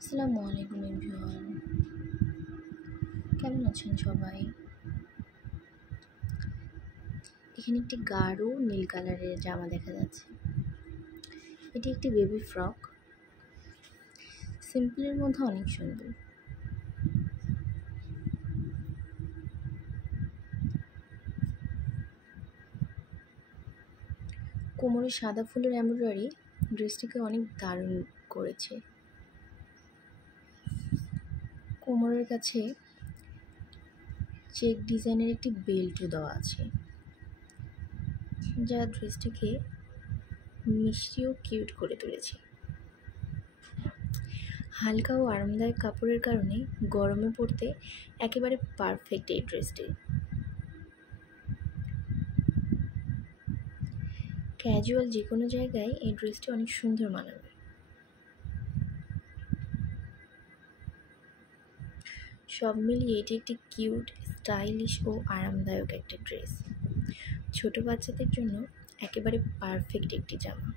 আসসালামু আলাইকুম এভরিওয়ান, কেমন আছেন সবাই? এখানে একটি গাঢ় নীল কালারের জামা দেখা যাচ্ছে। এটি একটি বেবি ফ্রক, সিম্পলের মধ্যে অনেক সুন্দর। কোমরে সাদা ফুলের এমব্রয়ডারি ড্রেসটিকে অনেক দারুণ করেছে। কোমরের কাছে চেক ডিজাইনের একটি বেল্টও দেওয়া আছে, যা ড্রেসটিকে মিষ্টি ও কিউট করে তুলেছে। হালকা ও আরামদায়ক কাপড়ের কারণে গরমে পরতে একেবারে পারফেক্ট এই ড্রেসটি। ক্যাজুয়াল যে কোনো জায়গায় এই ড্রেসটি অনেক সুন্দর মানাবে। সব মিলিয়ে এটি একটি কিউট, স্টাইলিশ ও আরামদায়ক একটা ড্রেস। ছোট বাচ্চাদের জন্য একেবারে পারফেক্ট একটি জামা।